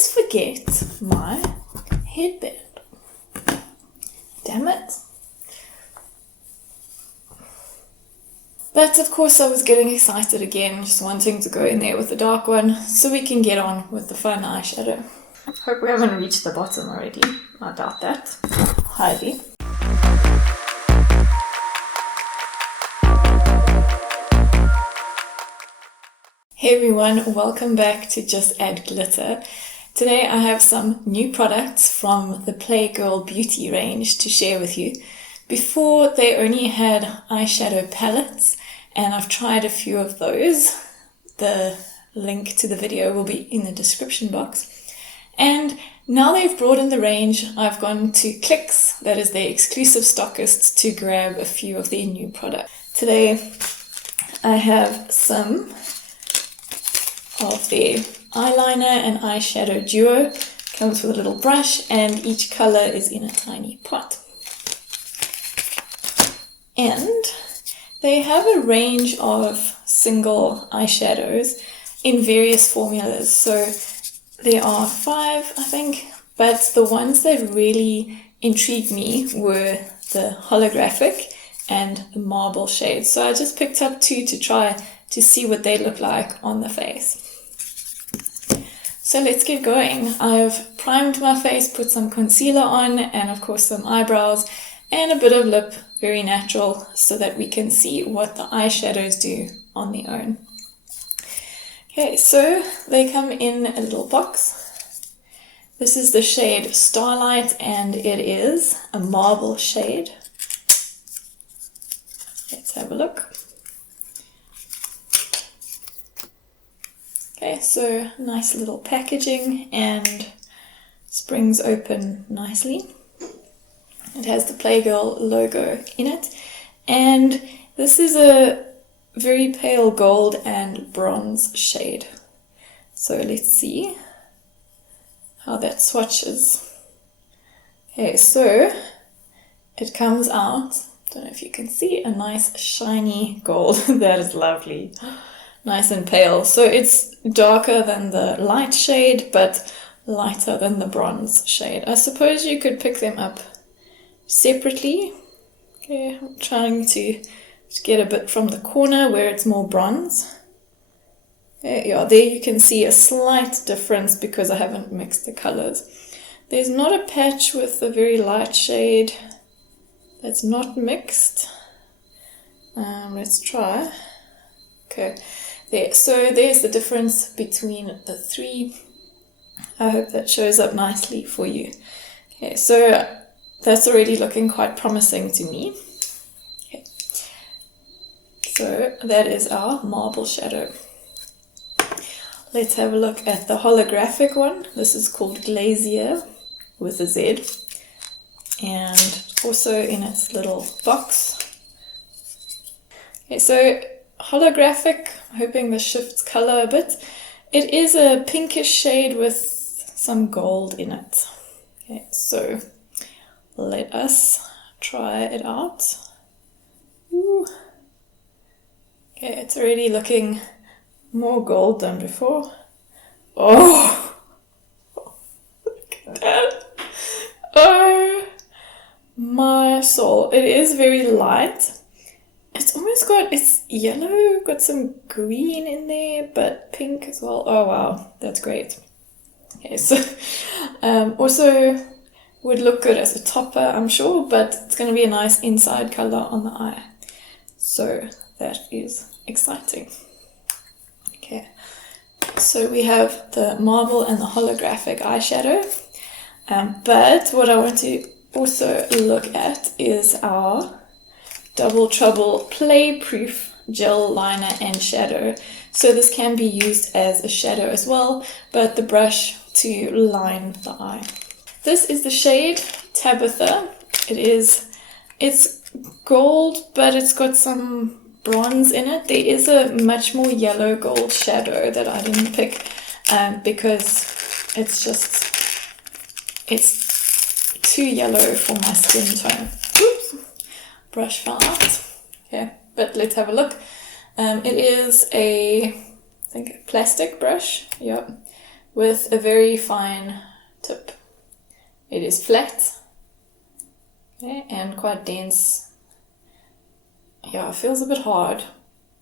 always forget my headband. Damn it. But of course I was getting excited again, just wanting to go in there with the dark one so we can get on with the fun eyeshadow. Hope we haven't reached the bottom already. I doubt that. Highly. Hey everyone, welcome back to Just Add Glitter. Today I have some new products from the Playgirl beauty range to share with you. Before they only had eyeshadow palettes, and I've tried a few of those. The link to the video will be in the description box. And now they've broadened the range, I've gone to Clicks, that is their exclusive stockist, to grab a few of their new products. Today I have some of their eyeliner and eyeshadow duo. Comes with a little brush and each color is in a tiny pot. And they have a range of single eyeshadows in various formulas. So there are 5, I think, but the ones that really intrigued me were the holographic and the marble shades. So I just picked up 2 to try to see what they look like on the face. So let's get going. I've primed my face, put some concealer on, and of course some eyebrows, and a bit of lip, very natural, so that we can see what the eyeshadows do on their own. Okay, so they come in a little box. This is the shade Starlight, and it is a marble shade. Let's have a look. Okay, so nice little packaging and springs open nicely. It has the Playgirl logo in it, and this is a very pale gold and bronze shade. So let's see how that swatches. Okay, so it comes out, don't know if you can see, a nice shiny gold. That is lovely. Nice and pale. So it's darker than the light shade, but lighter than the bronze shade. I suppose you could pick them up separately. Okay, I'm trying to get a bit from the corner where it's more bronze. There you can see a slight difference because I haven't mixed the colors. There's not a patch with the very light shade that's not mixed. Let's try. Okay, there. So there's the difference between the 3. I hope that shows up nicely for you. Okay, so that's already looking quite promising to me. Okay. So that is our marble shadow. Let's have a look at the holographic one. This is called Glazier with a Z. And also in its little box. Okay, so holographic, hoping this shifts color a bit. It is a pinkish shade with some gold in it. Okay, so let us try it out. Ooh. Okay, it's already looking more gold than before. Oh, look at that. Oh my soul. It is very light. It's almost it's yellow, got some green in there, but pink as well. Oh wow, that's great. Okay, so also would look good as a topper, I'm sure, but it's going to be a nice inside color on the eye. So that is exciting. Okay, so we have the marble and the holographic eyeshadow. But what I want to also look at is our Double Trouble Play Proof Gel Liner and Shadow. So this can be used as a shadow as well, but the brush to line the eye. This is the shade Tabitha. It's gold, but it's got some bronze in it. There is a much more yellow gold shadow that I didn't pick because it's too yellow for my skin tone. Oops. Brush fell out. Okay, but let's have a look. It is I think a plastic brush. Yep. with a very fine tip. It is flat, okay, and quite dense. Yeah, it feels a bit hard,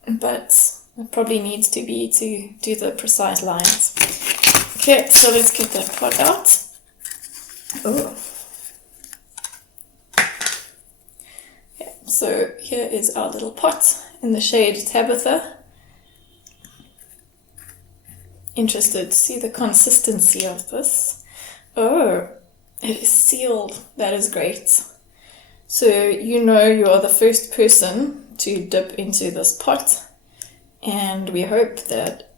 but it probably needs to be to do the precise lines. Okay, so let's get that pot out. Oh. Okay, so here is our little pot in the shade Tabitha. Interested to see the consistency of this. Oh, it is sealed. That is great. So you know you're the first person to dip into this pot, and we hope that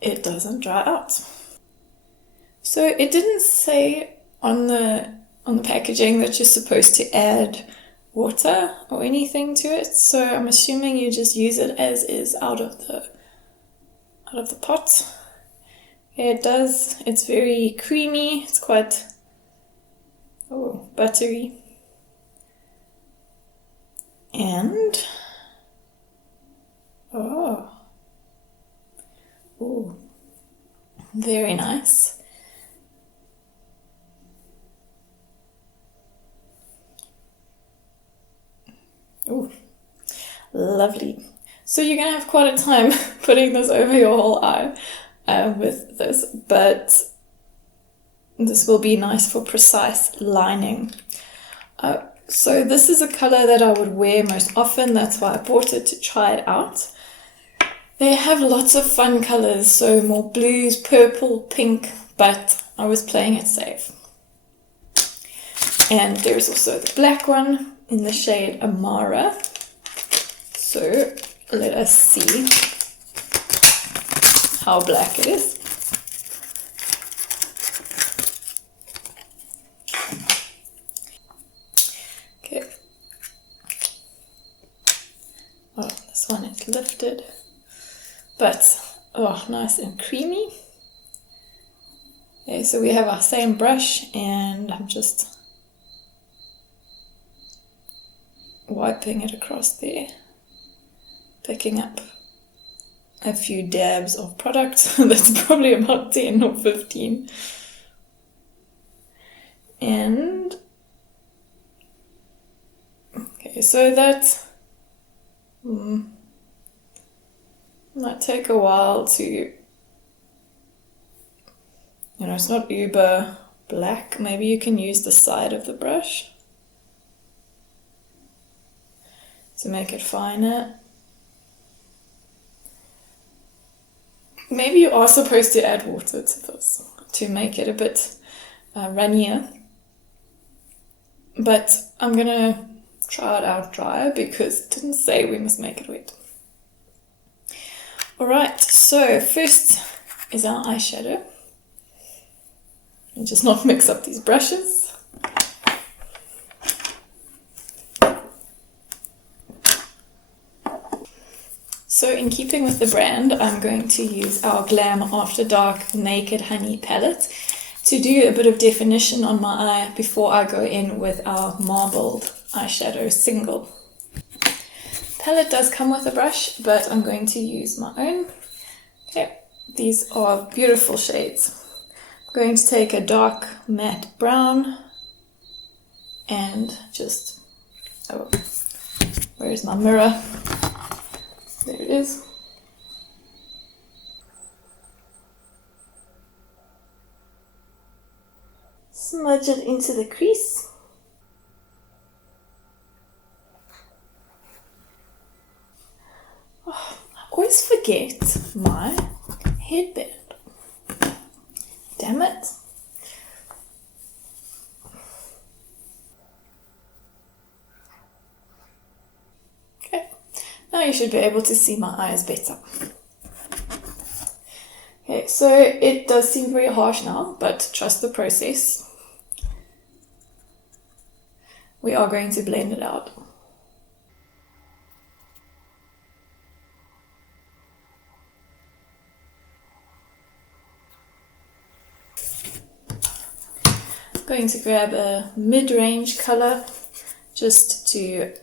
it doesn't dry out. So it didn't say on the packaging that you're supposed to add water or anything to it, so I'm assuming you just use it as is out of the pot. Yeah, it does. It's very creamy. It's quite buttery. And very nice. Ooh, lovely. So you're gonna have quite a time putting this over your whole eye with this, but this will be nice for precise lining. So this is a color that I would wear most often. That's why I bought it, to try it out. They have lots of fun colors, so more blues, purple, pink, but I was playing it safe. And there's also the black one in the shade Amara. So let us see how black it is. Okay. Oh, this one is lifted. But, nice and creamy. Okay, so we have our same brush, and I'm just wiping it across there, picking up a few dabs of product. That's probably about 10 or 15. And, okay, so that might take a while to, it's not uber black. Maybe you can use the side of the brush to make it finer. Maybe you are supposed to add water to this to make it a bit runnier. But I'm gonna try it out dry because it didn't say we must make it wet. Alright, so first is our eyeshadow. And just not mix up these brushes. So in keeping with the brand, I'm going to use our Glam After Dark Naked Honey palette to do a bit of definition on my eye before I go in with our marbled eyeshadow single. Palette does come with a brush, but I'm going to use my own. Okay, these are beautiful shades. I'm going to take a dark matte brown and just, where's my mirror? There it is. Smudge it into the crease. I always forget my headband. Damn it. Okay, now you should be able to see my eyes better. Okay, so it does seem very harsh now, but trust the process. We are going to blend it out. Going to grab a mid-range color just to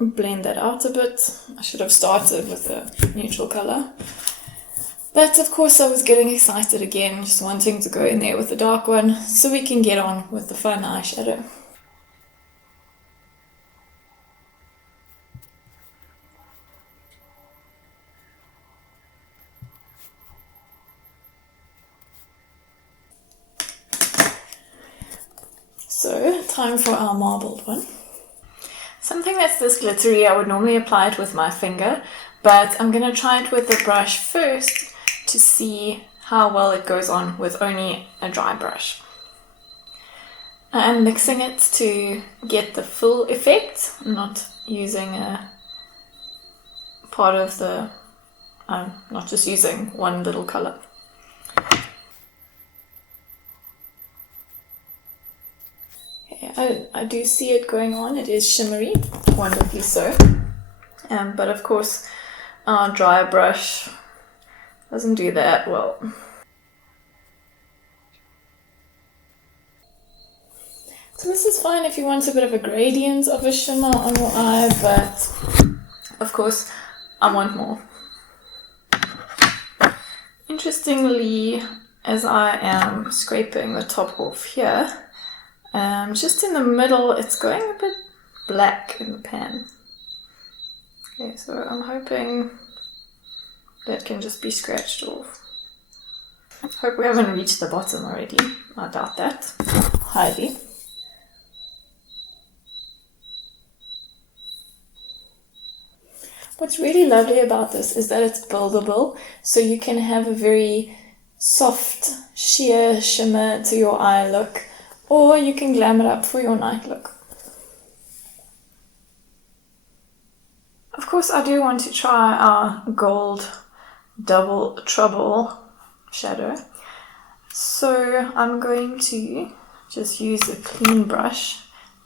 blend that out a bit. I should have started with a neutral color. But of course I was getting excited again, just wanting to go in there with the dark one so we can get on with the fun eyeshadow. So, time for our marbled one. Something that's this glittery, I would normally apply it with my finger, but I'm going to try it with the brush first to see how well it goes on with only a dry brush. I'm mixing it to get the full effect. I'm not using a part of the, I'm not just using one little color. Okay, I do see it going on. It is shimmery, wonderfully so. But of course, our dry brush doesn't do that well. So this is fine if you want a bit of a gradient of a shimmer on your eye, but of course I want more. Interestingly, as I am scraping the top off here, just in the middle it's going a bit black in the pan. Okay, so I'm hoping that can just be scratched off. Hope we haven't reached the bottom already. I doubt that, highly. What's really lovely about this is that it's buildable, so you can have a very soft, sheer shimmer to your eye look, or you can glam it up for your night look. Of course, I do want to try our gold double trouble shadow, so I'm going to just use a clean brush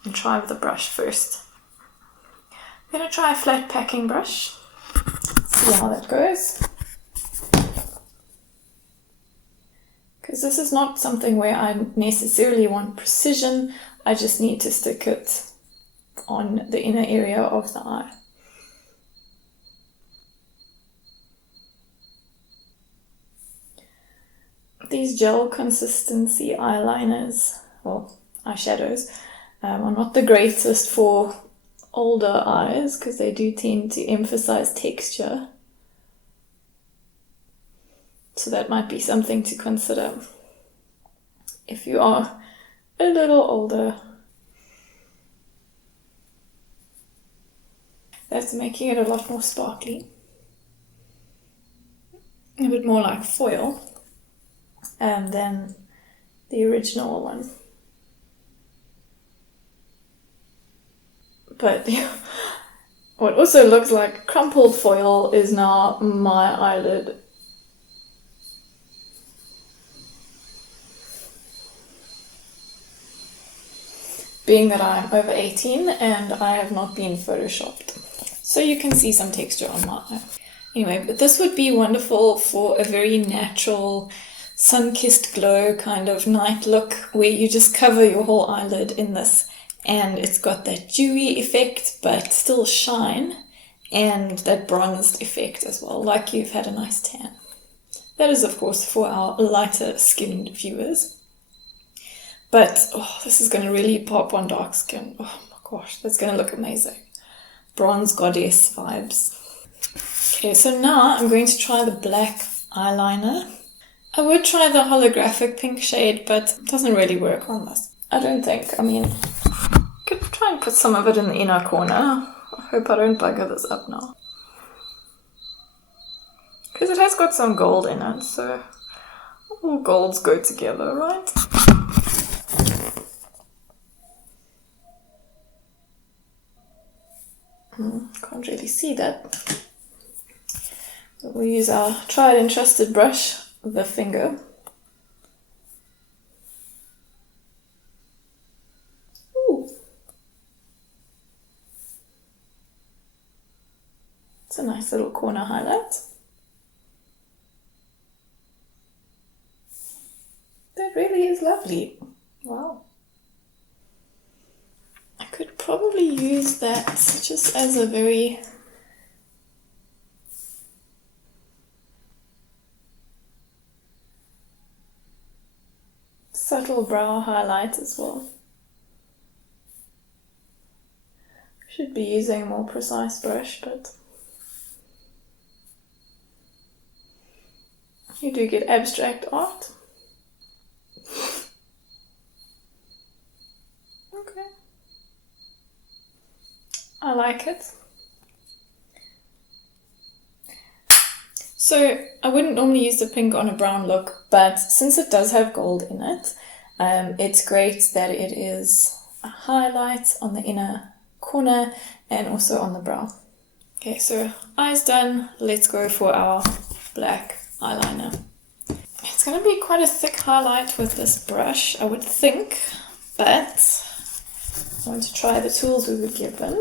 and try with the brush first. I'm going to try a flat packing brush, see how that goes. Because this is not something where I necessarily want precision, I just need to stick it on the inner area of the eye. These gel consistency eyeliners, or eyeshadows, are not the greatest for older eyes because they do tend to emphasize texture. So that might be something to consider if you are a little older. That's making it a lot more sparkly. A bit more like foil than the original one. But what also looks like crumpled foil is now my eyelid. Being that I'm over 18 and I have not been photoshopped. So you can see some texture on my eye. Anyway, but this would be wonderful for a very natural, sun-kissed glow kind of night look where you just cover your whole eyelid in this. And it's got that dewy effect, but still shine, and that bronzed effect as well, like you've had a nice tan. That is, of course, for our lighter skinned viewers. But, oh, this is going to really pop on dark skin. Oh my gosh, that's going to look amazing. Bronze goddess vibes. Okay, so now I'm going to try the black eyeliner. I would try the holographic pink shade, but it doesn't really work on this. I don't think. I mean, could try and put some of it in the inner corner. I hope I don't bugger this up now. Because it has got some gold in it, so all golds go together, right? Can't really see that. So we'll use our tried and trusted brush, the finger. It's a nice little corner highlight. That really is lovely. Wow. I could probably use that just as a very subtle brow highlight as well. Should be using a more precise brush, but you do get abstract art. Okay. I like it. So I wouldn't normally use the pink on a brown look, but since it does have gold in it, it's great that it is a highlight on the inner corner and also on the brow. Okay, so eyes done. Let's go for our black eyeliner. It's going to be quite a thick highlight with this brush, I would think, but I want to try the tools we were given.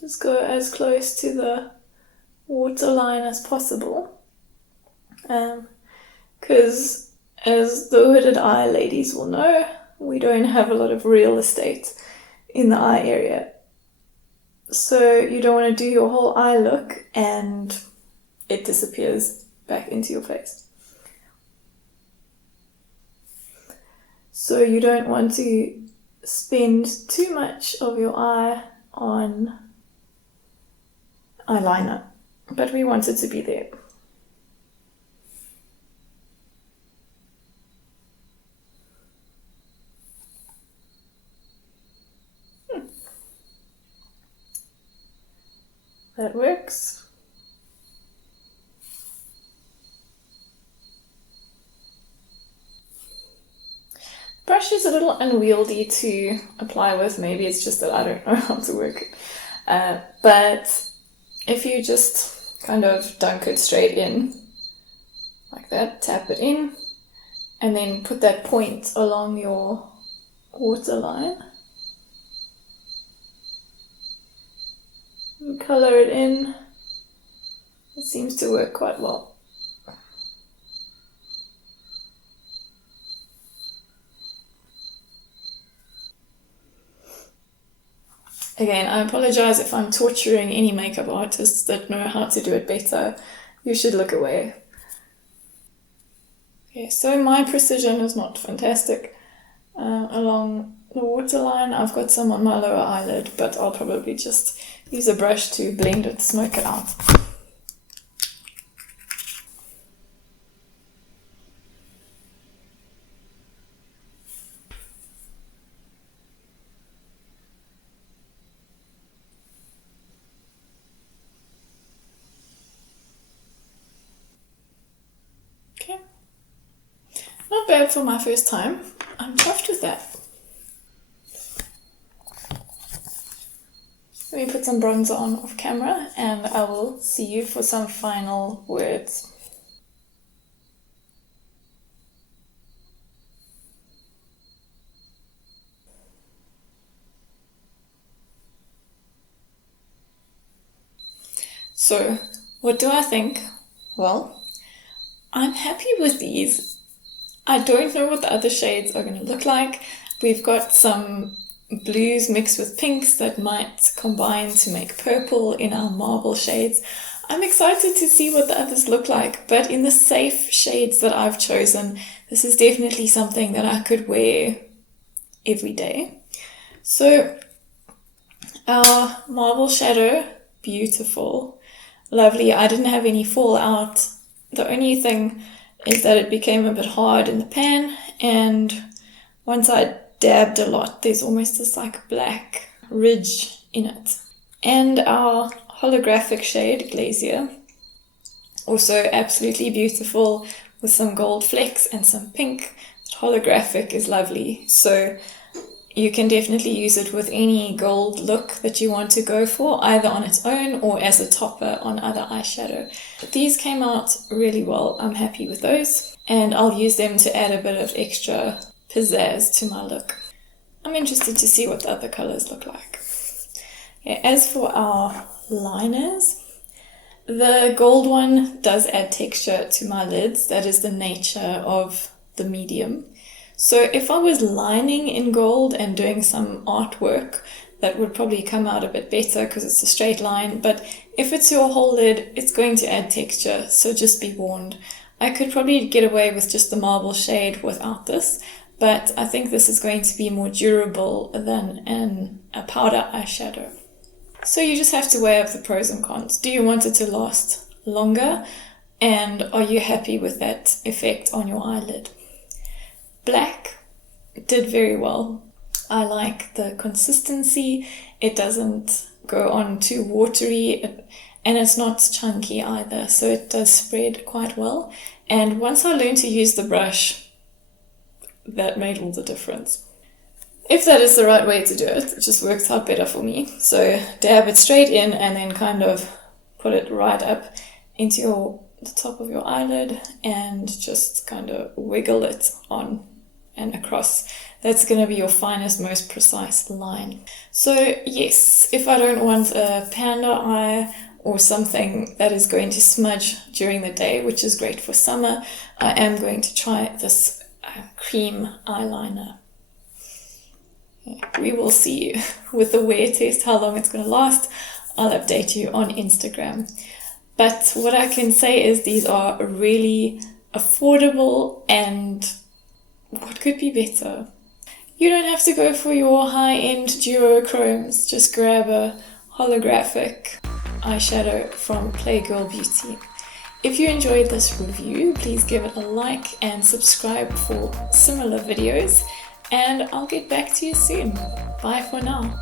Just go as close to the waterline as possible, because as the hooded eye ladies will know, we don't have a lot of real estate in the eye area. So you don't want to do your whole eye look and it disappears back into your face. So you don't want to spend too much of your eye on eyeliner, but we want it to be there. That works. Brush is a little unwieldy to apply with. Maybe it's just that I don't know how to work it. But if you just kind of dunk it straight in, like that, tap it in, and then put that point along your waterline, and colour it in, it seems to work quite well. Again, I apologize if I'm torturing any makeup artists that know how to do it better. You should look away. Okay, so my precision is not fantastic along the waterline. I've got some on my lower eyelid, but I'll probably just use a brush to blend it, smoke it out. Not bad for my first time. I'm chuffed with that. Let me put some bronzer on off camera and I will see you for some final words. So, what do I think? Well, I'm happy with these. I don't know what the other shades are going to look like. We've got some blues mixed with pinks that might combine to make purple in our marble shades. I'm excited to see what the others look like, but in the safe shades that I've chosen, this is definitely something that I could wear every day. So our marble shadow, beautiful, lovely. I didn't have any fallout. The only thing is that it became a bit hard in the pan, and once I dabbed a lot, there's almost this like black ridge in it. And our holographic shade, Glazier, also absolutely beautiful with some gold flecks and some pink. Holographic is lovely, so you can definitely use it with any gold look that you want to go for, either on its own or as a topper on other eyeshadow. But these came out really well. I'm happy with those, and I'll use them to add a bit of extra pizzazz to my look. I'm interested to see what the other colours look like. Yeah, as for our liners, the gold one does add texture to my lids. That is the nature of the medium. So if I was lining in gold and doing some artwork, that would probably come out a bit better because it's a straight line, but if it's your whole lid, it's going to add texture, so just be warned. I could probably get away with just the marble shade without this, but I think this is going to be more durable than a powder eyeshadow. So you just have to weigh up the pros and cons. Do you want it to last longer? And are you happy with that effect on your eyelid? Black did very well. I like the consistency. It doesn't go on too watery, and it's not chunky either, so it does spread quite well. And once I learned to use the brush, that made all the difference. If that is the right way to do it, it just works out better for me. So dab it straight in and then kind of put it right up into the top of your eyelid and just kind of wiggle it on and across. That's going to be your finest, most precise line. So yes, if I don't want a panda eye or something that is going to smudge during the day, which is great for summer, I am going to try this cream eyeliner. We will see with the wear test how long it's going to last. I'll update you on Instagram. But what I can say is these are really affordable, and what could be better? You don't have to go for your high-end duochromes. Just grab a holographic eyeshadow from Playgirl Beauty. If you enjoyed this review, please give it a like and subscribe for similar videos, and I'll get back to you soon. Bye for now.